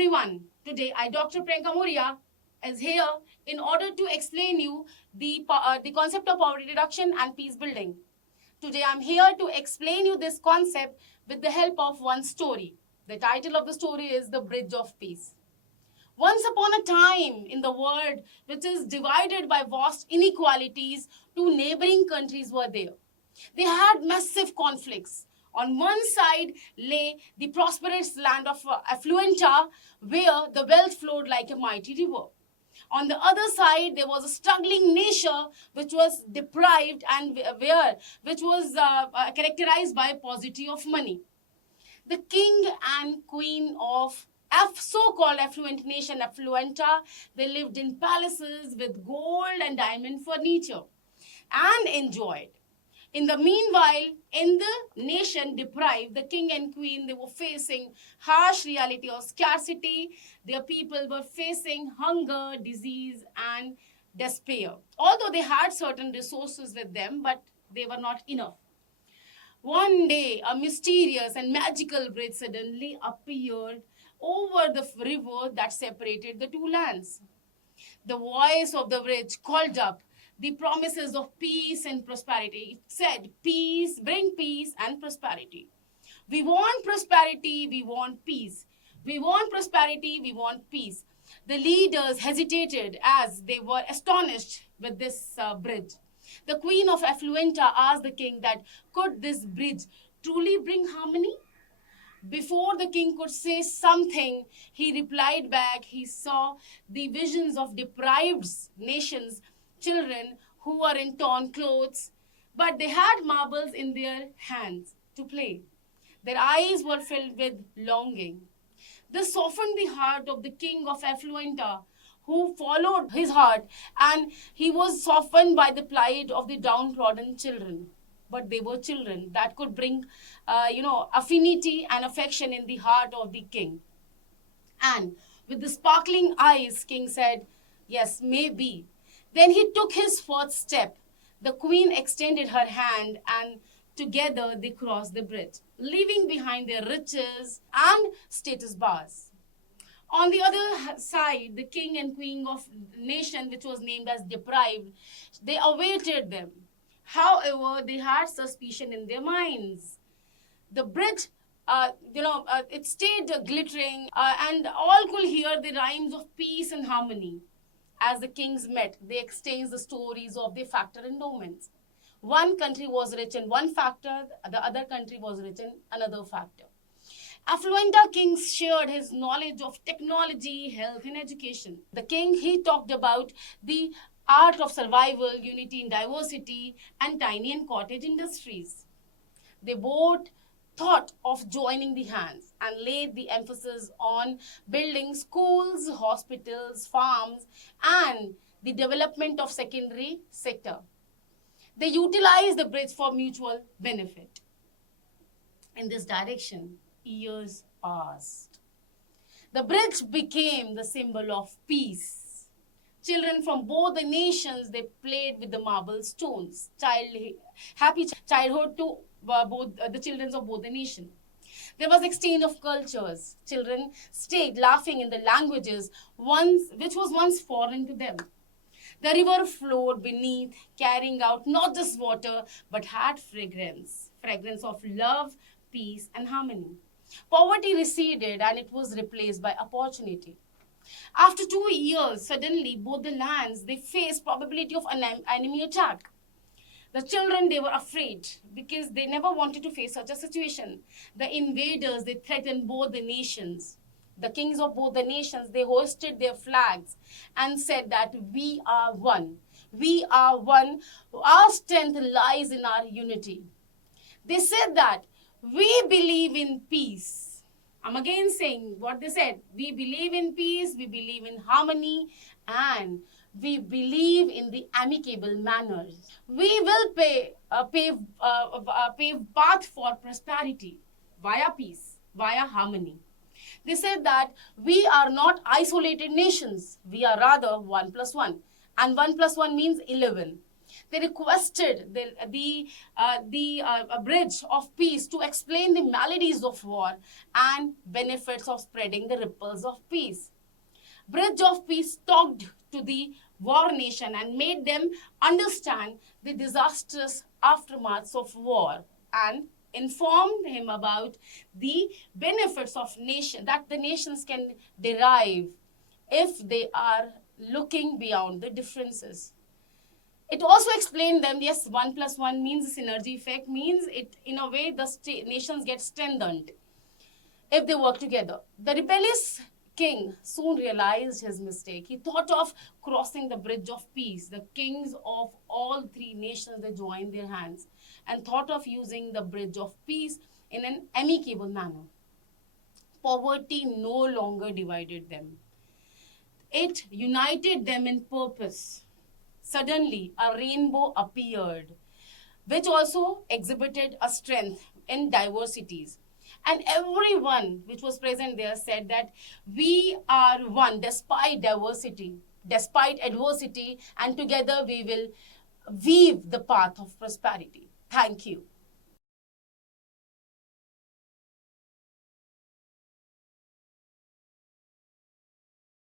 everyone. Today, Dr. Priyanka Moria, is here in order to explain you the concept of poverty reduction and peace building. Today, I'm here to explain you this concept with the help of one story. The title of the story is The Bridge of Peace. Once upon a time in the world, which is divided by vast inequalities, two neighboring countries were there. They had massive conflicts. On one side lay the prosperous land of Affluenta, where the wealth flowed like a mighty river. On the other side, there was a struggling nation which was deprived and which was characterized by paucity of money. The king and queen of so-called affluent nation, Affluenta, they lived in palaces with gold and diamond furniture and enjoyed. In the meanwhile, in the nation deprived, the king and queen, they were facing harsh reality of scarcity. Their people were facing hunger, disease, and despair. Although they had certain resources with them, but they were not enough. One day, a mysterious and magical bridge suddenly appeared over the river that separated the two lands. The voice of the bridge called up the promises of peace and prosperity. It said, peace, bring peace and prosperity. We want prosperity, we want peace. We want prosperity, we want peace. The leaders hesitated as they were astonished with this bridge. The queen of Affluenta asked the king that could this bridge truly bring harmony? Before the king could say something, he replied back, he saw the visions of deprived nations, children who were in torn clothes, but they had marbles in their hands to play. Their eyes were filled with longing. This softened the heart of the king of Affluenta, who followed his heart, and he was softened by the plight of the downtrodden children. But they were children that could bring, affinity and affection in the heart of the king. And with the sparkling eyes, king said, yes, maybe. Then he took his first step. The queen extended her hand and together they crossed the bridge, leaving behind their riches and status bars. On the other side, the king and queen of nation, which was named as deprived, they awaited them. However, they had suspicion in their minds. The bridge, it stayed glittering and all could hear the rhymes of peace and harmony. As the kings met, they exchanged the stories of their factor endowments. One country was rich in one factor, the other country was rich in another factor. Affluenta king shared his knowledge of technology, health, and education. The king, he talked about the art of survival, unity in diversity, and tiny and cottage industries. They both thought of joining the hands and laid the emphasis on building schools, hospitals, farms, and the development of secondary sector. They utilized the bridge for mutual benefit. In this direction, years passed. The bridge became the symbol of peace. Children from both the nations, they played with the marble stones. Happy childhood to both the children of both the nations. There was exchange of cultures. Children stayed laughing in the languages which was once foreign to them. The river flowed beneath, carrying out not just water, but had fragrance of love, peace, and harmony. Poverty receded and it was replaced by opportunity. After 2 years, suddenly both the lands, they faced probability of an enemy attack. The children, they were afraid because they never wanted to face such a situation. The invaders, they threatened both the nations. The kings of both the nations, they hoisted their flags and said that we are one. We are one. Our strength lies in our unity. They said that we believe in peace. I'm again saying what they said. We believe in peace, we believe in harmony, and we believe in the amicable manners. We will pave path for prosperity via peace, via harmony. They said that we are not isolated nations. We are rather 1+1. And 1+1 means 11. They requested a bridge of peace to explain the maladies of war and benefits of spreading the ripples of peace. Bridge of Peace talked to the war nation and made them understand the disastrous aftermaths of war and informed him about the benefits of nation that the nations can derive if they are looking beyond the differences. It also explained them, yes, 1 plus 1 means synergy effect, means it in a way the nations get strengthened if they work together. The rebellious king soon realized his mistake. He thought of crossing the bridge of peace. The kings of all three nations, they joined their hands and thought of using the bridge of peace in an amicable manner. Poverty no longer divided them. It united them in purpose. Suddenly, a rainbow appeared, which also exhibited a strength in diversities. And everyone which was present there said that we are one despite diversity, despite adversity, and together we will weave the path of prosperity. Thank you.